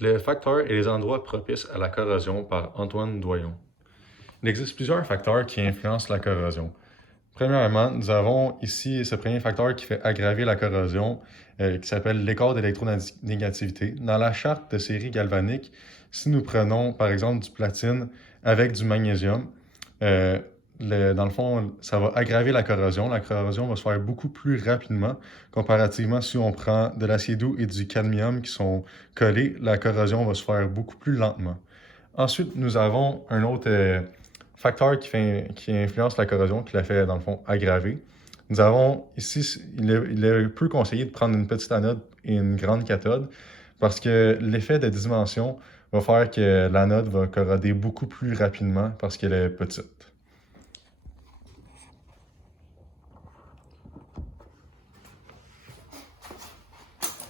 Le facteur et les endroits propices à la corrosion par Antoine Doyon. Il existe plusieurs facteurs qui influencent la corrosion. Premièrement, nous avons ici ce premier facteur qui fait aggraver la corrosion, qui s'appelle l'écart d'électronégativité. Dans la charte de série galvanique, si nous prenons par exemple du platine avec du magnésium, dans le fond, ça va aggraver la corrosion. La corrosion va se faire beaucoup plus rapidement comparativement si on prend de l'acier doux et du cadmium qui sont collés, la corrosion va se faire beaucoup plus lentement. Ensuite, nous avons un autre facteur qui influence la corrosion, qui la fait dans le fond aggraver. Nous avons ici, il est peu conseillé de prendre une petite anode et une grande cathode parce que l'effet de dimension va faire que l'anode va corroder beaucoup plus rapidement parce qu'elle est petite.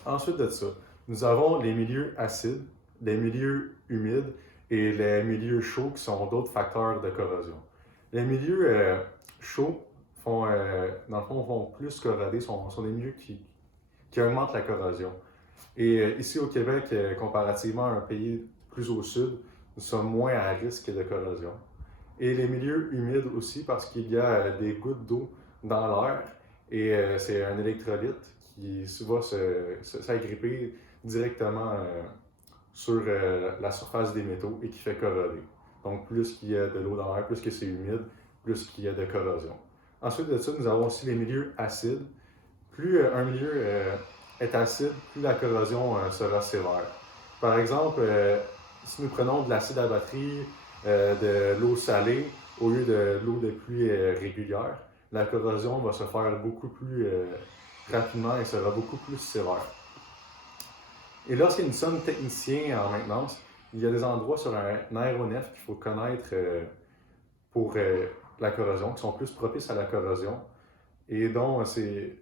Ensuite de ça, nous avons les milieux acides, les milieux humides et les milieux chauds qui sont d'autres facteurs de corrosion. Les milieux chauds dans le fond, vont plus corroder, sont des milieux qui augmentent la corrosion. Et ici au Québec, comparativement à un pays plus au sud, nous sommes moins à risque de corrosion. Et les milieux humides aussi parce qu'il y a des gouttes d'eau dans l'air et c'est un électrolyte qui va s'agripper directement sur la surface des métaux et qui fait corroder. Donc plus qu'il y a de l'eau dans l'air, plus que c'est humide, plus qu'il y a de corrosion. Ensuite de ça, nous avons aussi les milieux acides. Plus un milieu est acide, plus la corrosion sera sévère. Par exemple, si nous prenons de l'acide à batterie, de l'eau salée au lieu de l'eau de pluie régulière, la corrosion va se faire beaucoup plus rapidement et sera beaucoup plus sévère. Et lorsque nous sommes techniciens en maintenance, il y a des endroits sur un aéronef qu'il faut connaître pour la corrosion, qui sont plus propices à la corrosion. Et donc, c'est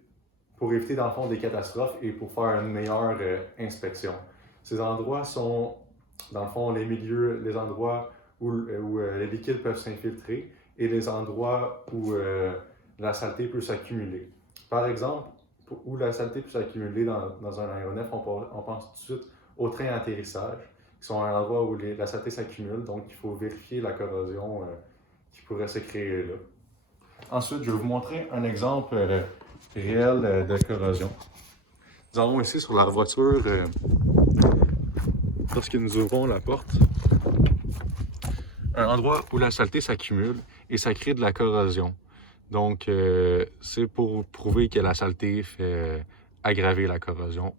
pour éviter dans le fond des catastrophes et pour faire une meilleure inspection. Ces endroits sont, dans le fond, les endroits où les liquides peuvent s'infiltrer et les endroits où la saleté peut s'accumuler. Par exemple, où la saleté peut s'accumuler dans un aéronef, on pense tout de suite aux trains d'atterrissage, qui sont un endroit où la saleté s'accumule, donc il faut vérifier la corrosion qui pourrait se créer là. Ensuite, je vais vous montrer un exemple réel de corrosion. Nous avons ici sur la voiture, lorsque nous ouvrons la porte, un endroit où la saleté s'accumule et ça crée de la corrosion. Donc, c'est pour prouver que la saleté fait aggraver la corrosion